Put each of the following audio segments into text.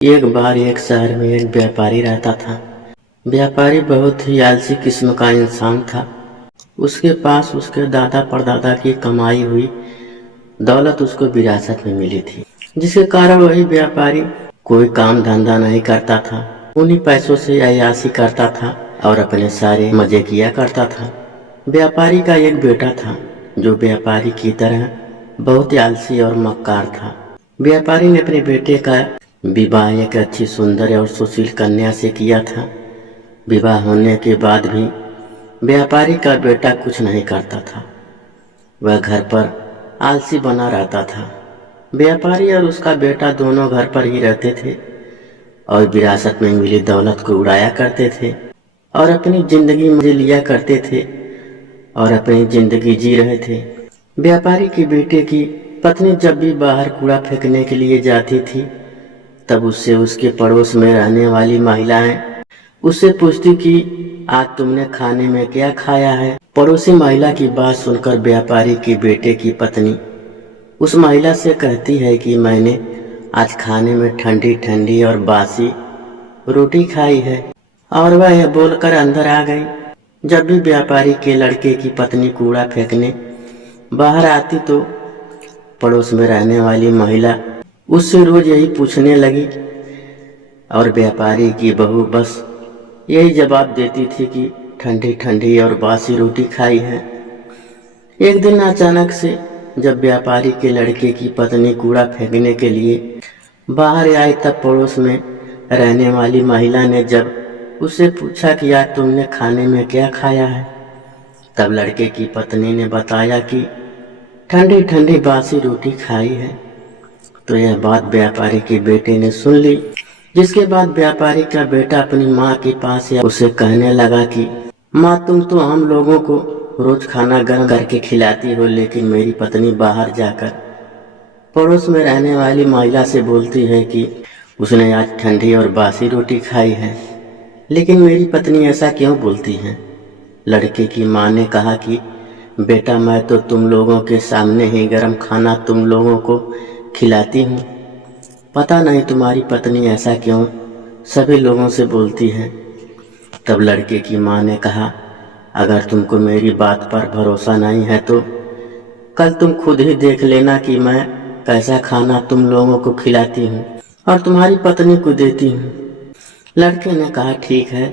एक बार एक शहर में एक व्यापारी रहता था। व्यापारी बहुत ही आलसी किस्म का इंसान था। उसके पास उसके दादा परदादा की कमाई हुई दौलत उसको विरासत में मिली थी, जिसके कारण वही व्यापारी कोई काम धंधा नहीं करता था। उन्हीं पैसों से अय्याशी करता था और अपने सारे मजे किया करता था। व्यापारी का एक बेटा था जो व्यापारी की तरह बहुत ही आलसी और मक्कार था। व्यापारी ने अपने बेटे का विवाह एक अच्छी सुंदर और सुशील कन्या से किया था। विवाह होने के बाद भी व्यापारी का बेटा कुछ नहीं करता था। वह घर पर आलसी बना रहता था। व्यापारी और उसका बेटा दोनों घर पर ही रहते थे और विरासत में मिली दौलत को उड़ाया करते थे और अपनी जिंदगी मजे लिया करते थे और अपनी जिंदगी जी रहे थे। व्यापारी के बेटे की पत्नी जब भी बाहर कूड़ा फेंकने के लिए जाती थी, तब उससे उसके पड़ोस में रहने वाली महिलाएं उससे पूछती कि आज तुमने खाने में क्या खाया है। पड़ोसी महिला की बात सुनकर व्यापारी के बेटे की पत्नी उस महिला से कहती है कि मैंने आज खाने में ठंडी ठंडी और बासी रोटी खाई है, और वह यह बोलकर अंदर आ गई। जब भी व्यापारी के लड़के की पत्नी कूड़ा फेंकने बाहर आती तो पड़ोस में रहने वाली महिला उससे रोज यही पूछने लगी और व्यापारी की बहू बस यही जवाब देती थी कि ठंडी ठंडी और बासी रोटी खाई है। एक दिन अचानक से जब व्यापारी के लड़के की पत्नी कूड़ा फेंकने के लिए बाहर आई, तब पड़ोस में रहने वाली महिला ने जब उससे पूछा कि आज तुमने खाने में क्या खाया है, तब लड़के की पत्नी ने बताया कि ठंडी ठंडी बासी रोटी खाई है। तो यह बात व्यापारी के बेटे ने सुन ली, जिसके बाद व्यापारी का बेटा अपनी माँ के पास या उसे कहने लगा कि माँ, तुम तो हम लोगों को रोज खाना गर्म करके खिलाती हो, लेकिन मेरी पत्नी बाहर जाकर पड़ोस में रहने वाली महिला से बोलती है कि उसने आज ठंडी और बासी रोटी खाई है, लेकिन मेरी पत्नी ऐसा क्यों बोलती है। लड़के की माँ ने कहा कि बेटा, मैं तो तुम लोगों के सामने ही गर्म खाना तुम लोगों को खिलाती हूँ, पता नहीं तुम्हारी पत्नी ऐसा क्यों सभी लोगों से बोलती है। तब लड़के की माँ ने कहा, अगर तुमको मेरी बात पर भरोसा नहीं है तो कल तुम खुद ही देख लेना कि मैं कैसा खाना तुम लोगों को खिलाती हूँ और तुम्हारी पत्नी को देती हूँ। लड़के ने कहा, ठीक है।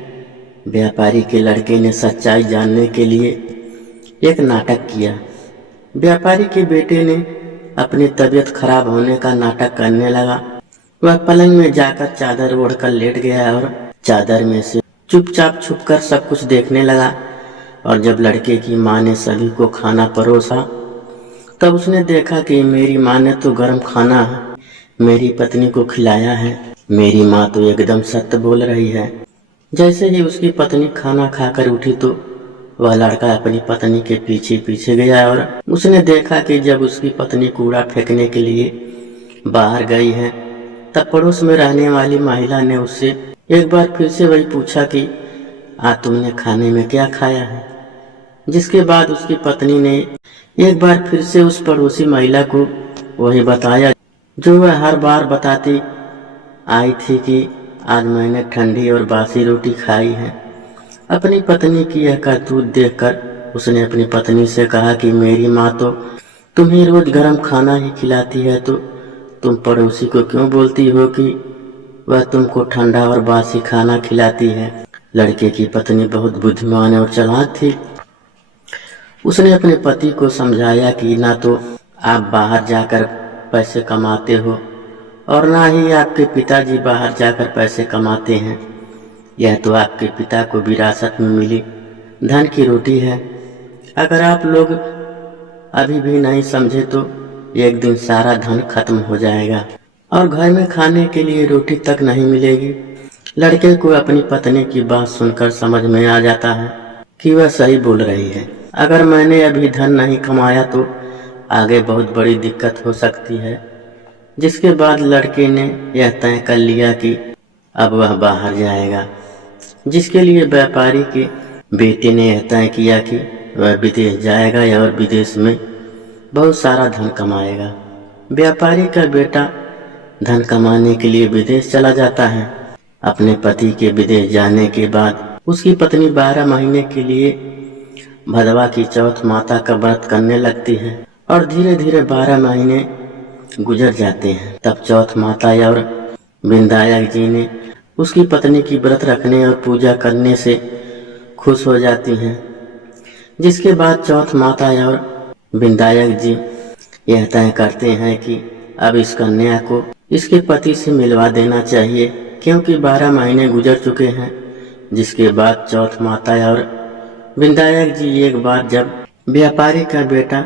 व्यापारी के लड़के ने सच्चाई जानने के लिए एक नाटक किया। व्यापारी के बेटे ने अपनी तबीयत खराब होने का नाटक करने लगा। वह पलंग में जाकर चादर ओढ़कर लेट गया और चादर में से चुपचाप छुपकर सब कुछ देखने लगा। और जब लड़के की माँ ने सभी को खाना परोसा, तब उसने देखा कि मेरी माँ ने तो गर्म खाना मेरी पत्नी को खिलाया है। मेरी माँ तो एकदम सत्य बोल रही है। जैसे ही उसकी पत्नी खाना खाकर उठी तो वह लड़का अपनी पत्नी के पीछे पीछे गया और उसने देखा कि जब उसकी पत्नी कूड़ा फेंकने के लिए बाहर गई है, तब पड़ोस में रहने वाली महिला ने उससे एक बार फिर से वही पूछा कि आज तुमने खाने में क्या खाया है। जिसके बाद उसकी पत्नी ने एक बार फिर से उस पड़ोसी महिला को वही बताया जो वह हर बार बताती आई थी कि आज मैंने ठंडी और बासी रोटी खाई है। अपनी पत्नी की यह करतूत देखकर उसने अपनी पत्नी से कहा कि मेरी माँ तो तुम्हें रोज गर्म खाना ही खिलाती है, तो तुम पड़ोसी को क्यों बोलती हो कि वह तुमको ठंडा और बासी खाना खिलाती है। लड़के की पत्नी बहुत बुद्धिमान और चालाक थी। उसने अपने पति को समझाया कि ना तो आप बाहर जाकर पैसे कमाते हो और ना ही आपके पिताजी बाहर जाकर पैसे कमाते हैं। यह तो आपके पिता को विरासत में मिली धन की रोटी है। अगर आप लोग अभी भी नहीं समझे तो एक दिन सारा धन खत्म हो जाएगा और घर में खाने के लिए रोटी तक नहीं मिलेगी। लड़के को अपनी पत्नी की बात सुनकर समझ में आ जाता है कि वह सही बोल रही है। अगर मैंने अभी धन नहीं कमाया तो आगे बहुत बड़ी दिक्कत हो सकती है। जिसके बाद लड़के ने यह तय कर लिया कि अब वह बाहर जाएगा, जिसके लिए व्यापारी के बेटे ने यह तय किया कि वह विदेश जाएगा और विदेश में बहुत सारा धन कमाएगा। व्यापारी का बेटा धन कमाने के लिए विदेश चला जाता है। अपने पति के विदेश जाने के बाद उसकी पत्नी 12 महीने के लिए भदवा की चौथ माता का व्रत करने लगती है और धीरे धीरे 12 महीने गुजर जाते हैं। तब चौथ माता और विंदायक जी ने उसकी पत्नी की व्रत रखने और पूजा करने से खुश हो जाती हैं, जिसके बाद चौथ माता और विंदायक जी यह तय करते हैं कि अब इस कन्या को इसके पति से मिलवा देना चाहिए, क्योंकि 12 महीने गुजर चुके हैं। जिसके बाद चौथ माता और विंदायक जी एक बार जब व्यापारी का बेटा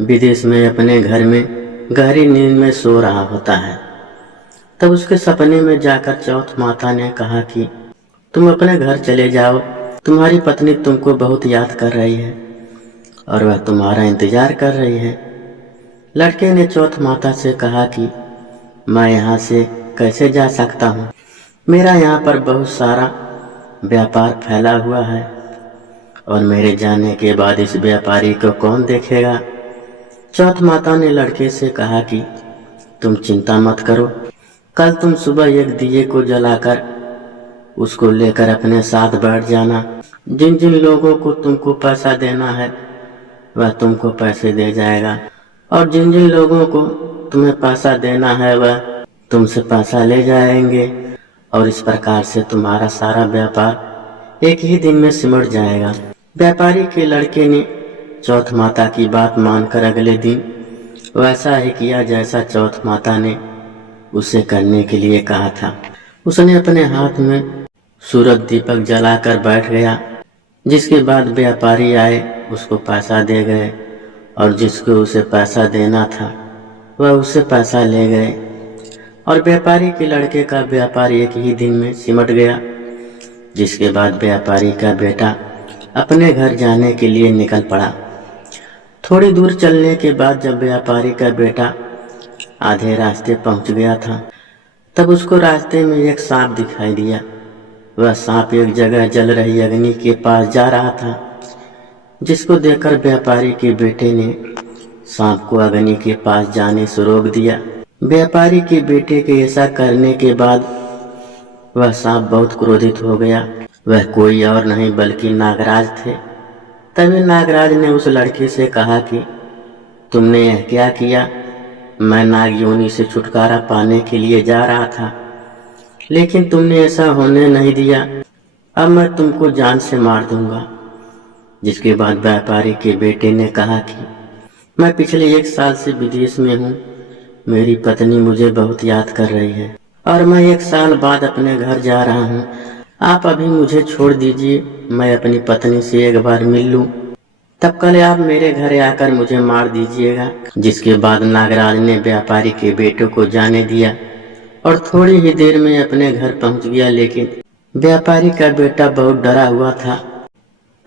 विदेश में अपने घर में गहरी नींद में सो रहा होता है, तब उसके सपने में जाकर चौथ माता ने कहा कि तुम अपने घर चले जाओ, तुम्हारी पत्नी तुमको बहुत याद कर रही है और वह तुम्हारा इंतजार कर रही है। लड़के ने चौथ माता से कहा कि मैं यहाँ से कैसे जा सकता हूँ, मेरा यहाँ पर बहुत सारा व्यापार फैला हुआ है और मेरे जाने के बाद इस व्यापारी को कौन देखेगा। चौथ माता ने लड़के से कहा कि तुम चिंता मत करो, कल तुम सुबह एक दिए को जलाकर उसको लेकर अपने साथ बैठ जाना। जिन जिन लोगों को तुमको पैसा देना है वह तुमको पैसे दे जाएगा और जिन जिन लोगों को तुम्हें पैसा देना है वह तुमसे पैसा ले जाएंगे और इस प्रकार से तुम्हारा सारा व्यापार एक ही दिन में सिमट जाएगा। व्यापारी के लड़के ने चौथ माता की बात मानकर अगले दिन वैसा ही किया जैसा चौथ माता ने उसे करने के लिए कहा था। उसने अपने हाथ में सूरज दीपक जलाकर बैठ गया, जिसके बाद व्यापारी आए, उसको पैसा दे गए और जिसको उसे पैसा देना था वह उससे पैसा ले गए और व्यापारी के लड़के का व्यापार एक ही दिन में सिमट गया। जिसके बाद व्यापारी का बेटा अपने घर जाने के लिए निकल पड़ा। थोड़ी दूर चलने के बाद जब व्यापारी का बेटा आधे रास्ते पहुंच गया था, तब उसको रास्ते में एक सांप दिखाई दिया। वह सांप एक जगह जल रही अग्नि के पास जा रहा था, जिसको देखकर व्यापारी के बेटे ने सांप को अग्नि के पास जाने से रोक दिया। व्यापारी के बेटे के ऐसा करने के बाद वह सांप बहुत क्रोधित हो गया। वह कोई और नहीं बल्कि नागराज थे। तभी नागराज ने उस लड़के से कहा कि तुमने यह क्या किया? मैं नाग योनि से छुटकारा पाने के लिए जा रहा था, लेकिन तुमने ऐसा होने नहीं दिया। अब मैं तुमको जान से मार दूंगा। जिसके बाद व्यापारी के बेटे ने कहा कि मैं पिछले 1 साल से विदेश में हूँ, मेरी पत्नी मुझे बहुत याद कर रही है और मैं 1 साल बाद अपने घर जा रहा हूँ। आप अभी मुझे छोड़ दीजिए, मैं अपनी पत्नी से एक बार मिल लूँ, तब कल आप मेरे घर आकर मुझे मार दीजिएगा। जिसके बाद नागराज ने व्यापारी के बेटे को जाने दिया और थोड़ी ही देर में अपने घर पहुंच गया। लेकिन व्यापारी का बेटा बहुत डरा हुआ था।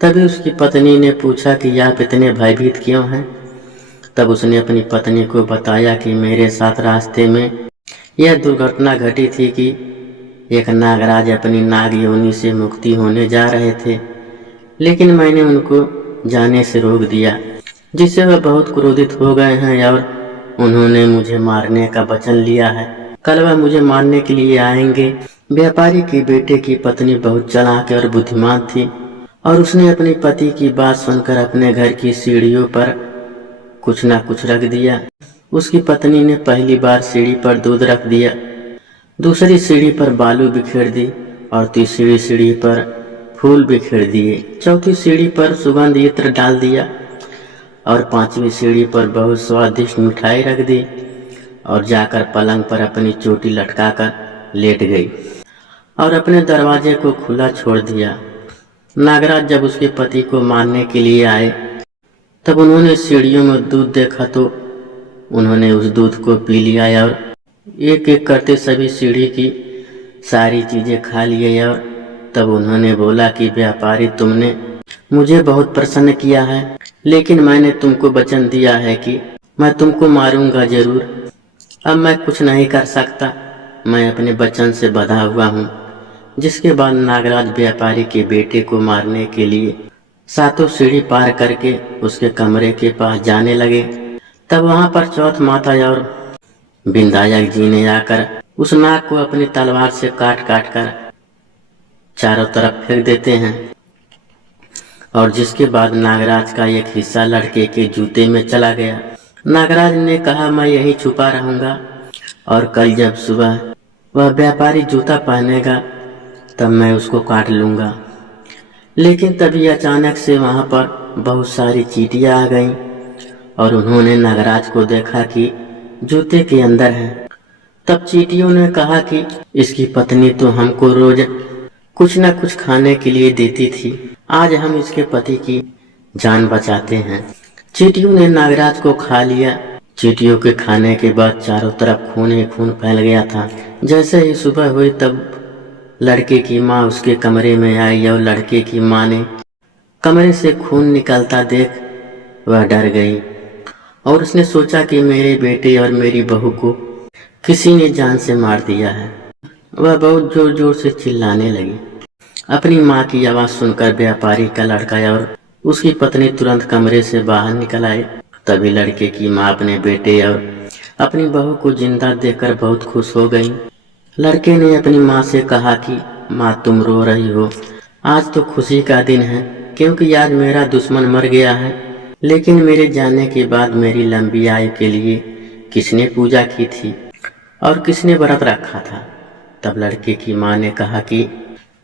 तभी उसकी पत्नी ने पूछा कि आप इतने भयभीत क्यों हैं? तब उसने अपनी पत्नी को बताया कि मेरे साथ रास्ते में यह दुर्घटना घटी थी कि एक नागराज अपनी नाग योनि से मुक्ति होने जा रहे थे, लेकिन मैंने उनको जाने से रोक दिया, जिससे वह बहुत क्रोधित हो गए हैं और उन्होंने मुझे मारने का वचन लिया है। कल वह मुझे मारने के लिए आएंगे। व्यापारी के बेटे की पत्नी बहुत चालाक और बुद्धिमान थी और उसने अपने पति की बात सुनकर अपने घर की सीढ़ियों पर कुछ न कुछ रख दिया। उसकी पत्नी ने पहली बार सीढ़ी पर दूध रख दिया, दूसरी सीढ़ी पर बालू बिखेर दी और तीसरी सीढ़ी पर फूल बिखेर दिए, चौथी सीढ़ी पर सुगंध इत्र डाल दिया और 5वीं सीढ़ी पर बहुत स्वादिष्ट मिठाई रख दी और जाकर पलंग पर अपनी चोटी लटकाकर लेट गई और अपने दरवाजे को खुला छोड़ दिया। नागराज जब उसके पति को मारने के लिए आए, तब उन्होंने सीढ़ियों में दूध देखा तो उन्होंने उस दूध को पी लिया और एक एक करते सभी सीढ़ी की सारी चीजें खा लिए और तब उन्होंने बोला कि व्यापारी, तुमने मुझे बहुत प्रसन्न किया है, लेकिन मैंने तुमको वचन दिया है कि मैं तुमको मारूंगा जरूर। अब मैं कुछ नहीं कर सकता, मैं अपने वचन से बंधा हुआ हूँ। जिसके बाद नागराज व्यापारी के बेटे को मारने के लिए 7 सीढ़ी पार करके उसके कमरे के पास जाने लगे। तब वहां पर चौथ माता और विधायक जी ने आकर उस नाग को अपनी तलवार से काट काट कर चारों तरफ फेंक देते हैं और जिसके बाद नागराज का एक हिस्सा लड़के के जूते में चला गया। नागराज ने कहा, मैं यहीं छुपा रहूंगा और कल जब सुबह वह व्यापारी जूता पहनेगा तब मैं उसको काट लूंगा। लेकिन तभी अचानक से वहां पर बहुत सारी चींटियां आ गईं और उन्होंने नागराज को देखा कि जूते के अंदर है। तब चींटियों ने कहा कि इसकी पत्नी तो हमको रोज कुछ न कुछ खाने के लिए देती थी, आज हम इसके पति की जान बचाते हैं। चींटियों ने नागराज को खा लिया। चींटियों के खाने के बाद चारों तरफ खून ही खून फैल गया था। जैसे ही सुबह हुई तब लड़के की माँ उसके कमरे में आई और लड़के की माँ ने कमरे से खून निकलता देख वह डर गई और उसने सोचा कि मेरे बेटे और मेरी बहू को किसी ने जान से मार दिया है। वह बहुत जोर जोर से चिल्लाने लगी। अपनी माँ की आवाज सुनकर व्यापारी का लड़का और उसकी पत्नी तुरंत कमरे से बाहर निकल आए। तभी लड़के की माँ अपने बेटे और अपनी बहू को जिंदा देखकर बहुत खुश हो गई। लड़के ने अपनी माँ से कहा कि माँ, तुम रो रही हो, आज तो खुशी का दिन है क्योंकि आज मेरा दुश्मन मर गया है। लेकिन मेरे जाने के बाद मेरी लंबी आयु के लिए किसने पूजा की थी और किसने व्रत रखा था? तब लड़के की माँ ने कहा कि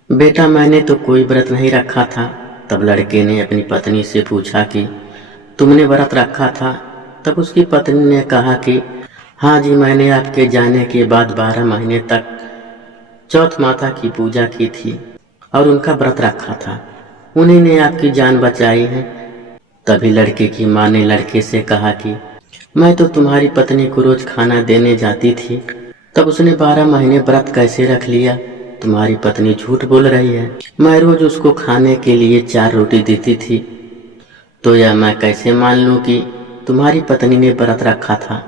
बेटा, मैंने तो कोई व्रत नहीं रखा था। तब लड़के ने अपनी पत्नी से पूछा कि तुमने व्रत रखा था? तब उसकी पत्नी ने कहा कि हाँ जी, मैंने आपके जाने के बाद 12 महीने तक चौथ माता की पूजा की थी और उनका व्रत रखा था, उन्हीं ने आपकी जान बचाई है। तभी लड़के की माँ ने लड़के से कहा कि मैं तो तुम्हारी पत्नी को रोज खाना देने जाती थी, तब उसने 12 महीने व्रत कैसे रख लिया? तुम्हारी पत्नी झूठ बोल रही है। मैं रोज उसको खाने के लिए 4 रोटी देती थी, तो यह मैं कैसे मान लूं कि तुम्हारी पत्नी ने व्रत रखा था?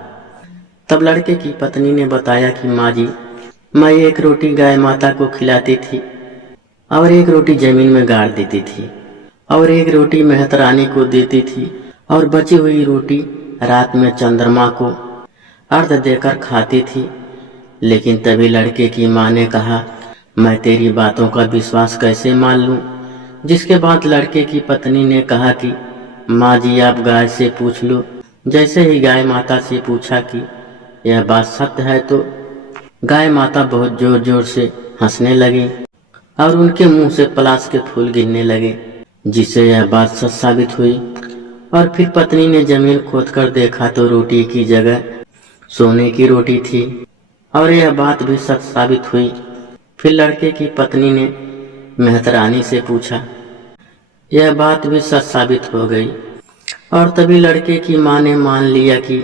तब लड़के की पत्नी ने बताया कि माँ जी, मैं 1 रोटी गाय माता को खिलाती थी और 1 रोटी जमीन में गाड़ देती थी और 1 रोटी मेहतरानी को देती थी और बची हुई रोटी रात में चंद्रमा को अर्घ देकर खाती थी। लेकिन तभी लड़के की माँ ने कहा, मैं तेरी बातों का विश्वास कैसे मान लूं? जिसके बाद लड़के की पत्नी ने कहा कि माँ जी, आप गाय से पूछ लो। जैसे ही गाय माता से पूछा कि यह बात सत्य है तो गाय माता बहुत जोर जोर से हंसने लगी और उनके मुंह से पलाश के फूल गिरने लगे, जिससे यह बात सच साबित हुई। और फिर पत्नी ने जमीन खोदकर देखा तो रोटी की जगह सोने की रोटी थी और यह बात भी सच साबित हुई। फिर लड़के की पत्नी ने मेहतरानी से पूछा, यह बात भी सच साबित हो गई। और तभी लड़के की माँ ने मान लिया कि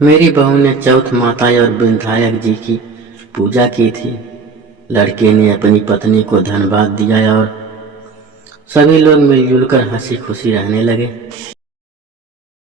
मेरी बहू ने चौथ माता और विधायक जी की पूजा की थी। लड़के ने अपनी पत्नी को धन्यवाद दिया और सभी लोग मिलजुल कर हंसी खुशी रहने लगे।